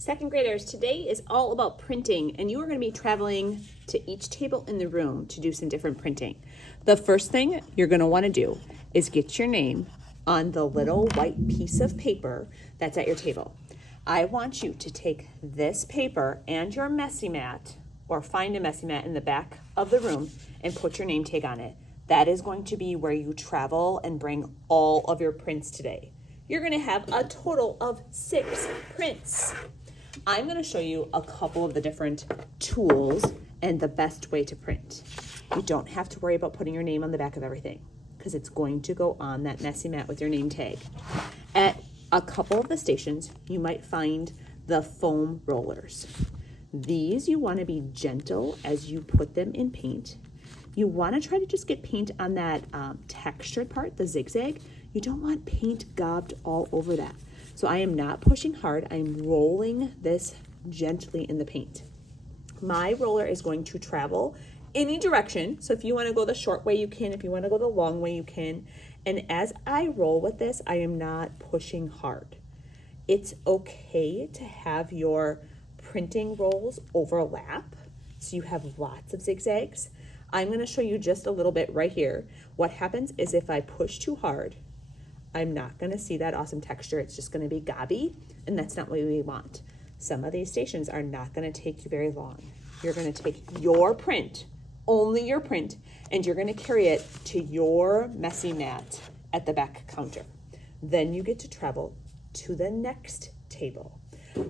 Second graders, today is all about printing, and you are going to be traveling to each table in the room to do some different printing. The first thing you're going to want to do is get your name on the little white piece of paper that's at your table. I want you to take this paper and your messy mat, or find a messy mat in the back of the room and put your name tag on it. That is going to be where you travel and bring all of your prints today. You're going to have a total of 6 prints. I'm going to show you a couple of the different tools and the best way to print. You don't have to worry about putting your name on the back of everything because it's going to go on that messy mat with your name tag. At a couple of the stations, you might find the foam rollers. These you want to be gentle as you put them in paint. You want to try to just get paint on that textured part, the zigzag. You don't want paint gobbed all over that. So I am not pushing hard, I'm rolling this gently in the paint. My roller is going to travel any direction. So if you wanna go the short way, you can. If you wanna go the long way, you can. And as I roll with this, I am not pushing hard. It's okay to have your printing rolls overlap, so you have lots of zigzags. I'm gonna show you just a little bit right here. What happens is if I push too hard, I'm not gonna see that awesome texture. It's just gonna be gobby, and that's not what we want. Some of these stations are not gonna take you very long. You're gonna take your print, only your print, and you're gonna carry it to your messy mat at the back counter. Then you get to travel to the next table.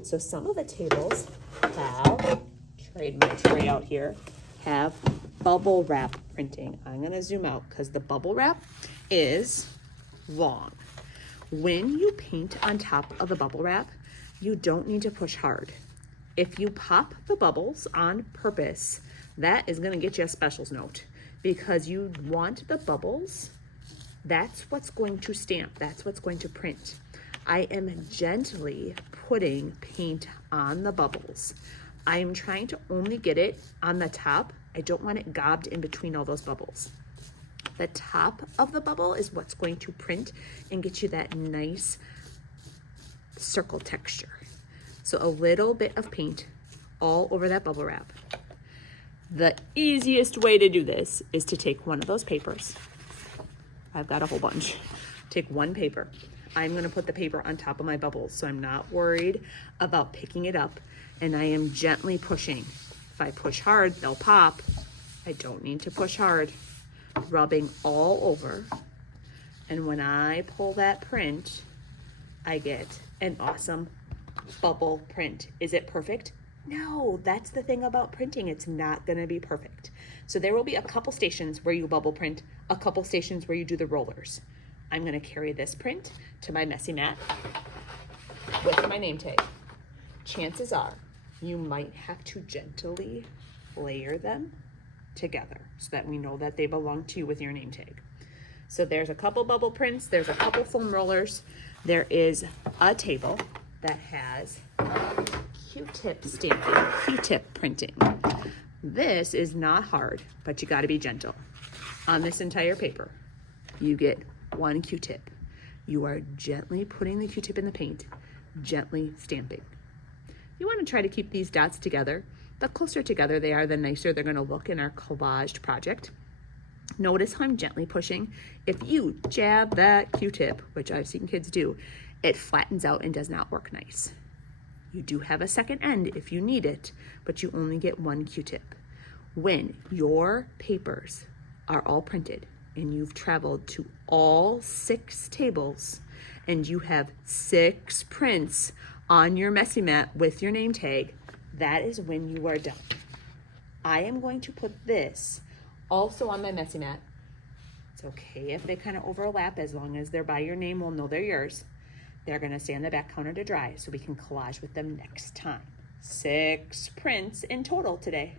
So some of the tables have, trade my tray out here, have bubble wrap printing. I'm gonna zoom out because the bubble wrap is long. When you paint on top of the bubble wrap, you don't need to push hard. If you pop the bubbles on purpose, that is going to get you a specials note because you want the bubbles. That's what's going to stamp. That's what's going to print. I am gently putting paint on the bubbles. I am trying to only get it on the top. I don't want it gobbed in between all those bubbles. The top of the bubble is what's going to print and get you that nice circle texture. So a little bit of paint all over that bubble wrap. The easiest way to do this is to take one of those papers. I've got a whole bunch. Take one paper. I'm gonna put the paper on top of my bubbles, so I'm not worried about picking it up, and I am gently pushing. If I push hard, they'll pop. I don't need to push hard. Rubbing all over, and when I pull that print, I get an awesome bubble print. Is it perfect? No, that's the thing about printing. It's not gonna be perfect. So there will be a couple stations where you bubble print, a couple stations where you do the rollers. I'm gonna carry this print to my messy mat with my name tag. Chances are you might have to gently layer them together so that we know that they belong to you with your name tag. So there's a couple bubble prints, there's a couple foam rollers, there is a table that has Q-tip stamping, Q-tip printing. This is not hard, but you got to be gentle. On this entire paper, you get one Q-tip. You are gently putting the Q-tip in the paint, gently stamping. You want to try to keep these dots together. The closer together they are, the nicer they're going to look in our collaged project. Notice how I'm gently pushing. If you jab that Q-tip, which I've seen kids do, it flattens out and does not work nice. You do have a second end if you need it, but you only get one Q-tip. When your papers are all printed and you've traveled to all 6 tables and you have 6 prints on your messy mat with your name tag, that is when you are done. I am going to put this also on my messy mat. It's okay if they kind of overlap, as long as they're by your name, we'll know they're yours. They're gonna stay on the back counter to dry so we can collage with them next time. 6 prints in total today.